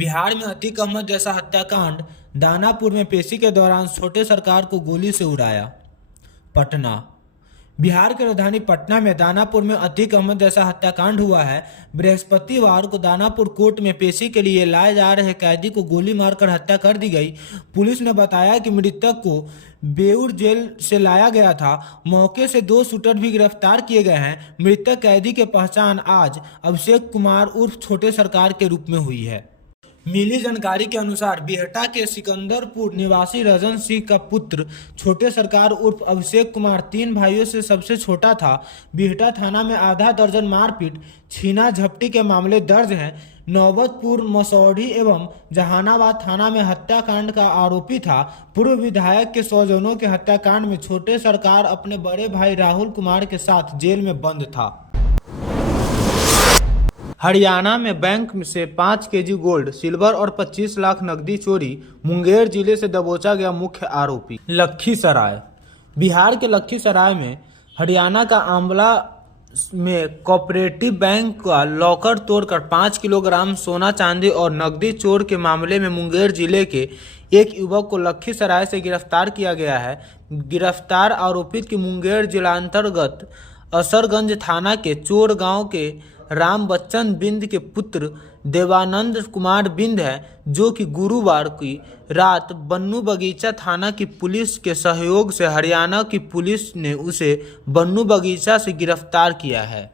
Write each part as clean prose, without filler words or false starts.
बिहार में अतीक अहमद जैसा हत्याकांड, दानापुर में पेशी के दौरान छोटे सरकार को गोली से उड़ाया। पटना। बिहार की राजधानी पटना में दानापुर में अतीक अहमद जैसा हत्याकांड हुआ है। बृहस्पतिवार को दानापुर कोर्ट में पेशी के लिए लाए जा रहे कैदी को गोली मारकर हत्या कर दी गई। पुलिस ने बताया कि मृतक को बेऊर जेल से लाया गया था। मौके से 2 शूटर भी गिरफ्तार किए गए हैं। मृतक कैदी की पहचान आज अभिषेक कुमार उर्फ छोटे सरकार के रूप में हुई है। मिली जानकारी के अनुसार बिहटा के सिकंदरपुर निवासी रजन सिंह का पुत्र छोटे सरकार उर्फ अभिषेक कुमार 3 भाइयों से सबसे छोटा था। बिहटा थाना में आधा दर्जन मारपीट, छीना झपटी के मामले दर्ज हैं। नौबतपुर, मसौढ़ी एवं जहानाबाद थाना में हत्याकांड का आरोपी था। पूर्व विधायक के स्वजनों के हत्याकांड में छोटे सरकार अपने बड़े भाई राहुल कुमार के साथ जेल में बंद था। हरियाणा में बैंक से 5 केजी गोल्ड, सिल्वर और 25 लाख नकदी चोरी। मुंगेर जिले से दबोचा गया मुख्य आरोपी। लखीसराय। बिहार के लखीसराय में हरियाणा का आंवला में कोऑपरेटिव बैंक का लॉकर तोड़कर 5 किलोग्राम सोना चांदी और नकदी चोर के मामले में मुंगेर जिले के एक युवक को लखीसराय से गिरफ्तार किया गया है। गिरफ्तार आरोपित की मुंगेर जिलांतर्गत असरगंज थाना के चोर गांव के राम बच्चन बिंद के पुत्र देवानंद कुमार बिंद है, जो कि गुरुवार की रात बन्नू बगीचा थाना की पुलिस के सहयोग से हरियाणा की पुलिस ने उसे बन्नू बगीचा से गिरफ्तार किया है।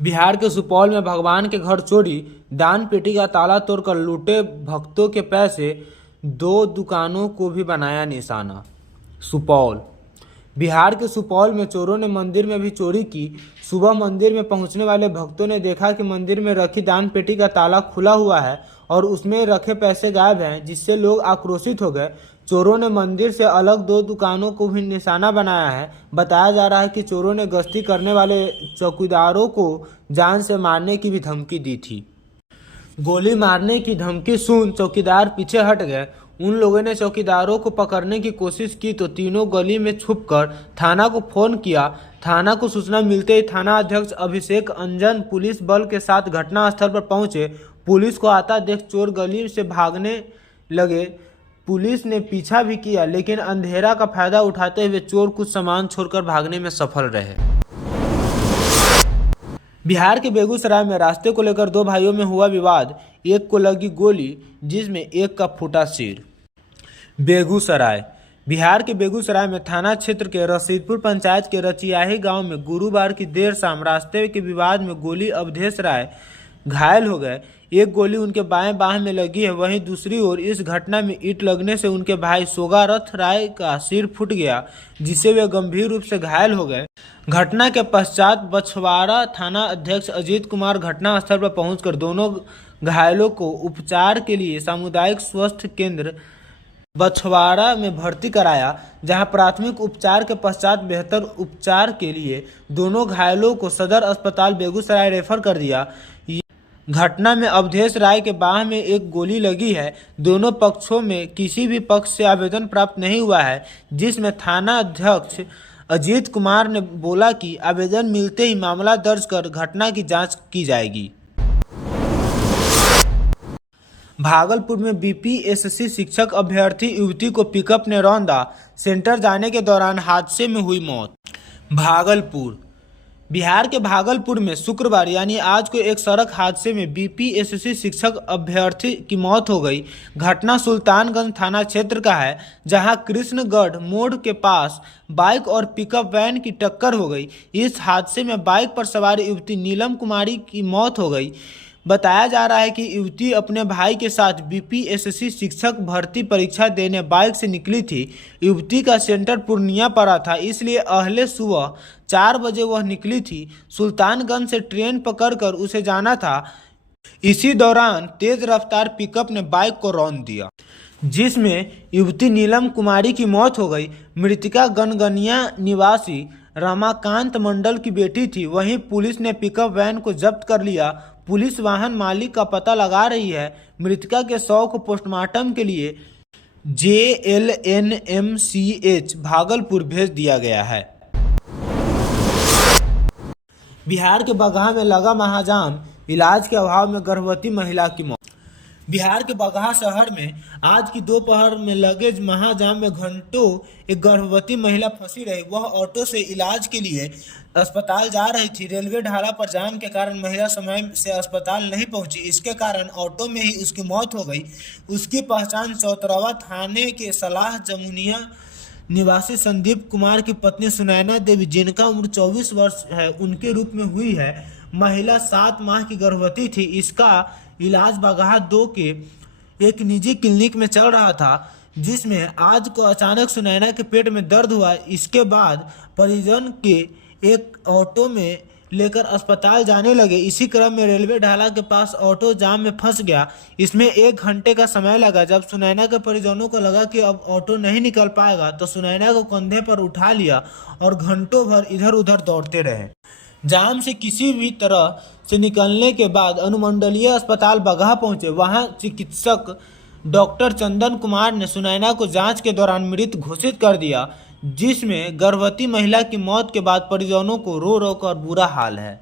बिहार के सुपौल में भगवान के घर चोरी, दान पेटी का ताला तोड़कर लूटे भक्तों के पैसे, 2 दुकानों को भी बनाया निशाना। सुपौल। बिहार के सुपौल में चोरों ने मंदिर में भी चोरी की। सुबह मंदिर में पहुंचने वाले भक्तों ने देखा कि मंदिर में रखी दान पेटी का ताला खुला हुआ है और उसमें रखे पैसे गायब हैं, जिससे लोग आक्रोशित हो गए। चोरों ने मंदिर से अलग 2 दुकानों को भी निशाना बनाया है। बताया जा रहा है कि चोरों ने गश्ती करने वाले चौकीदारों को जान से मारने की भी धमकी दी थी। गोली मारने की धमकी सुन चौकीदार पीछे हट गए। उन लोगों ने चौकीदारों को पकड़ने की कोशिश की तो तीनों गली में छुपकर थाना को फोन किया। थाना को सूचना मिलते ही थाना अध्यक्ष अभिषेक अंजन पुलिस बल के साथ घटनास्थल पर पहुंचे। पुलिस को आता देख चोर गली से भागने लगे। पुलिस ने पीछा भी किया, लेकिन अंधेरा का फायदा उठाते हुए चोर कुछ सामान छोड़कर भागने में सफल रहे। बिहार के बेगूसराय में रास्ते को लेकर 2 भाइयों में हुआ विवाद। एक को लगी गोली, जिसमें एक का फूटा सिर। बेगूसराय। बिहार के बेगूसराय में थाना क्षेत्र के रशीदपुर पंचायत के रचियाही गांव में गुरुवार की देर शाम रास्ते के विवाद में गोली अवधेश राय घायल हो गए। एक गोली उनके बाएं बाह में लगी है। वहीं दूसरी ओर इस घटना में ईंट लगने से उनके भाई सोगारथ राय का सिर फूट गया, जिससे वे गंभीर रूप से घायल हो गए। घटना के पश्चात बछवाड़ा थाना अध्यक्ष अजीत कुमार घटनास्थल पर पहुंचकर दोनों घायलों को उपचार के लिए सामुदायिक स्वास्थ्य केंद्र बछवाड़ा में भर्ती कराया, जहां प्राथमिक उपचार के पश्चात बेहतर उपचार के लिए दोनों घायलों को सदर अस्पताल बेगूसराय रेफर कर दिया। घटना में अवधेश राय के बाह में एक गोली लगी है। दोनों पक्षों में किसी भी पक्ष से आवेदन प्राप्त नहीं हुआ है, जिसमें थाना अध्यक्ष अजीत कुमार ने बोला कि आवेदन मिलते ही मामला दर्ज कर घटना की जांच की जाएगी। भागलपुर में बीपीएससी शिक्षक अभ्यर्थी युवती को पिकअप ने रौंदा। सेंटर जाने के दौरान हादसे में हुई मौत। भागलपुर। बिहार के भागलपुर में शुक्रवार यानी आज को एक सड़क हादसे में बीपीएससी शिक्षक अभ्यर्थी की मौत हो गई। घटना सुल्तानगंज थाना क्षेत्र का है, जहां कृष्णगढ़ मोड़ के पास बाइक और पिकअप वैन की टक्कर हो गई। इस हादसे में बाइक पर सवार युवती नीलम कुमारी की मौत हो गई। बताया जा रहा है कि युवती अपने भाई के साथ बीपीएससी शिक्षक भर्ती परीक्षा देने बाइक से निकली थी। युवती का सेंटर पूर्णिया पड़ा था, इसलिए अहले सुबह 4 बजे वह निकली थी। सुल्तानगंज से ट्रेन पकड़कर उसे जाना था। इसी दौरान तेज रफ्तार पिकअप ने बाइक को रौंद दिया, जिसमें युवती नीलम कुमारी की मौत हो गई। मृतका गनगनिया निवासी रमाकांत मंडल की बेटी थी। वहीं पुलिस ने पिकअप वैन को जब्त कर लिया। पुलिस वाहन मालिक का पता लगा रही है। मृतका के शव को पोस्टमार्टम के लिए JLNMCH भागलपुर भेज दिया गया है। बिहार के बगहा में लगा महाजाम, इलाज के अभाव में गर्भवती महिला की मौत। बिहार के बगहा शहर में आज की दोपहर में लगे महाजाम में घंटों एक गर्भवती महिला फंसी रही। वह ऑटो से इलाज के लिए अस्पताल जा रही थी। रेलवे ढाला पर जाम के कारण महिला समय से अस्पताल नहीं पहुंची। इसके कारण ऑटो में ही उसकी मौत हो गई। उसकी पहचान चौतरवा थाने के सलाह जमुनिया निवासी संदीप कुमार की पत्नी सुनैना देवी, जिनका उम्र 24 वर्ष है, उनके रूप में हुई है। महिला 7 माह की गर्भवती थी। इसका इलाज बगहा 2 के एक निजी क्लिनिक में चल रहा था, जिसमें आज को अचानक सुनैना के पेट में दर्द हुआ। इसके बाद परिजन के एक ऑटो में लेकर अस्पताल जाने लगे। इसी क्रम में रेलवे ढाला के पास ऑटो जाम में फंस गया। इसमें 1 घंटे का समय लगा। जब सुनैना के परिजनों को लगा कि अब ऑटो नहीं निकल पाएगा, तो सुनैना को कंधे पर उठा लिया और घंटों भर इधर उधर दौड़ते रहे। जाम से किसी भी तरह से निकलने के बाद अनुमंडलीय अस्पताल बगहा पहुंचे। वहां चिकित्सक डॉक्टर चंदन कुमार ने सुनैना को जांच के दौरान मृत घोषित कर दिया, जिसमें गर्भवती महिला की मौत के बाद परिजनों को रो रो कर बुरा हाल है।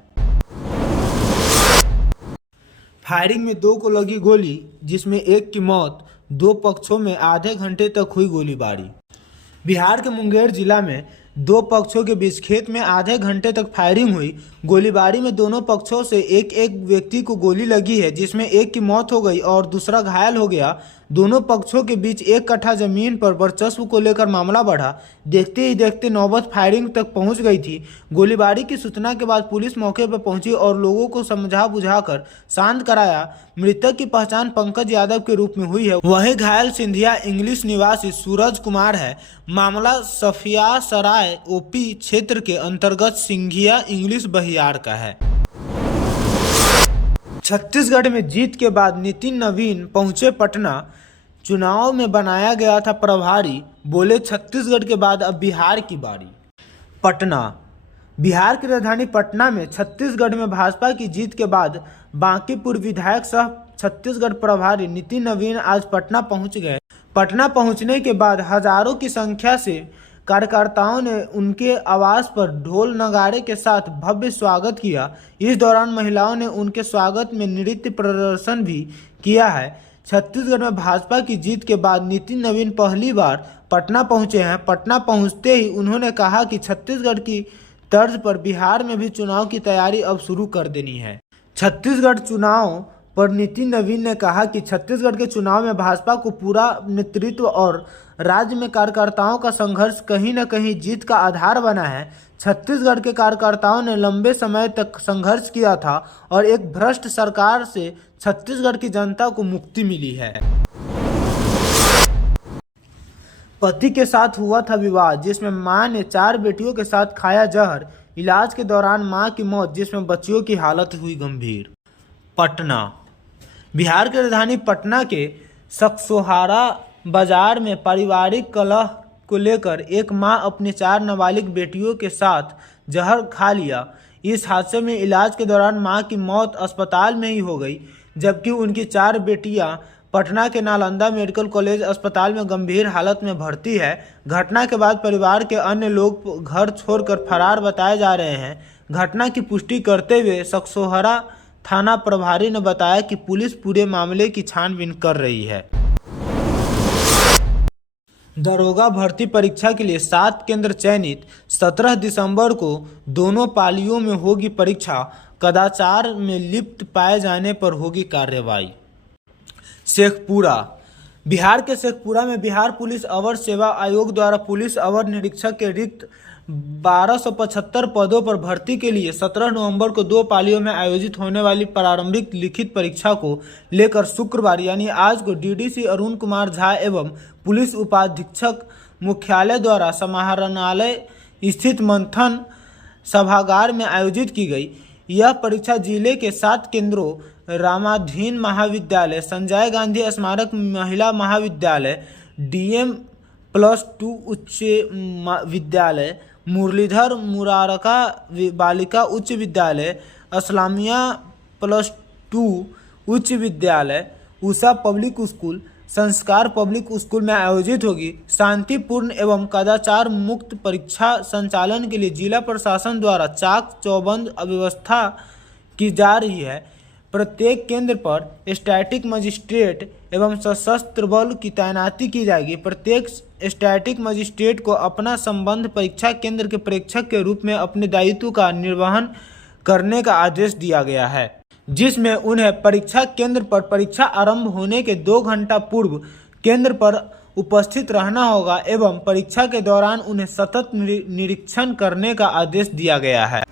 फायरिंग में 2 को लगी गोली, जिसमें एक की मौत। 2 पक्षों में आधे घंटे तक हुई गोलीबारी। बिहार के मुंगेर जिला में 2 पक्षों के बीच खेत में आधे घंटे तक फायरिंग हुई। गोलीबारी में दोनों पक्षों से एक एक व्यक्ति को गोली लगी है, जिसमें एक की मौत हो गई और दूसरा घायल हो गया। दोनों पक्षों के बीच 1 कट्ठा जमीन पर वर्चस्व को लेकर मामला बढ़ा। देखते ही देखते नौबत फायरिंग तक पहुंच गई थी। गोलीबारी की सूचना के बाद पुलिस मौके पर पहुंची और लोगों को समझा बुझाकर शांत कराया। मृतक की पहचान पंकज यादव के रूप में हुई है। वही घायल सिंधिया इंग्लिश निवासी सूरज कुमार है। मामला सफिया सराय ओपी क्षेत्र के अंतर्गत सिंघिया इंग्लिश बहियार का है। छत्तीसगढ़ में जीत के बाद नितिन नवीन पहुंचे पटना। चुनाव में बनाया गया था प्रभारी, बोले छत्तीसगढ़ के बाद अब बिहार की बारी। पटना। बिहार की राजधानी पटना में छत्तीसगढ़ में भाजपा की जीत के बाद बांकीपुर विधायक सह छत्तीसगढ़ प्रभारी नितिन नवीन आज पटना पहुंच गए। पटना पहुंचने के बाद हजारों की संख्या से कार्यकर्ताओं ने उनके आवास पर ढोल नगाड़े के साथ भव्य स्वागत किया। इस दौरान महिलाओं ने उनके स्वागत में नृत्य प्रदर्शन भी किया है। छत्तीसगढ़ में भाजपा की जीत के बाद नितिन नवीन पहली बार पटना पहुंचे हैं। पटना पहुंचते ही उन्होंने कहा कि छत्तीसगढ़ की तर्ज पर बिहार में भी चुनाव की तैयारी अब शुरू कर देनी है। छत्तीसगढ़ चुनाव पर नितिन नवीन ने कहा कि छत्तीसगढ़ के चुनाव में भाजपा को पूरा नेतृत्व और राज्य में कार्यकर्ताओं का संघर्ष कहीं न कहीं जीत का आधार बना है। छत्तीसगढ़ के कार्यकर्ताओं ने लंबे समय तक संघर्ष किया था और एक भ्रष्ट सरकार से छत्तीसगढ़ की जनता को मुक्ति मिली है। पति के साथ हुआ था विवाद, जिसमें मां ने 4 बेटियों के साथ खाया जहर। इलाज के दौरान मां की मौत, जिसमें बच्चियों की हालत हुई गंभीर। पटना। बिहार की राजधानी पटना के सकसोहारा बाजार में पारिवारिक कलह को लेकर एक मां अपनी 4 नाबालिग बेटियों के साथ जहर खा लिया। इस हादसे में इलाज के दौरान मां की मौत अस्पताल में ही हो गई, जबकि उनकी 4 बेटियां पटना के नालंदा मेडिकल कॉलेज अस्पताल में गंभीर हालत में भर्ती है। घटना के बाद परिवार के अन्य लोग घर छोड़कर फरार बताए जा रहे हैं। घटना की पुष्टि करते हुए सकसोहरा थाना प्रभारी ने बताया कि पुलिस पूरे मामले की छानबीन कर रही है। दरोगा भर्ती परीक्षा के लिए 7 केंद्र चयनित। 17 दिसंबर को दोनों पालियों में होगी परीक्षा। कदाचार में लिप्त पाए जाने पर होगी कार्रवाई। शेखपुरा। बिहार के शेखपुरा में बिहार पुलिस अवर सेवा आयोग द्वारा पुलिस अवर निरीक्षक के रिक्त 1275 पदों पर भर्ती के लिए 17 नवंबर को 2 पालियों में आयोजित होने वाली प्रारंभिक लिखित परीक्षा को लेकर शुक्रवार यानी आज को डीडीसी अरुण कुमार झा एवं पुलिस उपाधीक्षक मुख्यालय द्वारा समाहरणालय स्थित मंथन सभागार में आयोजित की गई। यह परीक्षा जिले के 7 केंद्रों रामाधीन महाविद्यालय, संजय गांधी स्मारक महिला महाविद्यालय, DM+2 उच्च विद्यालय, मुरलीधर मुरारका बालिका उच्च विद्यालय, इस्लामिया +2 उच्च विद्यालय, उषा पब्लिक स्कूल, संस्कार पब्लिक स्कूल में आयोजित होगी। शांतिपूर्ण एवं कदाचार मुक्त परीक्षा संचालन के लिए जिला प्रशासन द्वारा चाक चौबंद व्यवस्था की जा रही है। प्रत्येक केंद्र पर स्टैटिक मजिस्ट्रेट एवं सशस्त्र बल की तैनाती की जाएगी। प्रत्येक स्टैटिक मजिस्ट्रेट को अपना संबंध परीक्षा केंद्र के प्रेक्षक के रूप में अपने दायित्व का निर्वहन करने का आदेश दिया गया है, जिसमें उन्हें परीक्षा केंद्र पर परीक्षा आरंभ होने के 2 घंटा पूर्व केंद्र पर उपस्थित रहना होगा एवं परीक्षा के दौरान उन्हें सतत निरीक्षण करने का आदेश दिया गया है।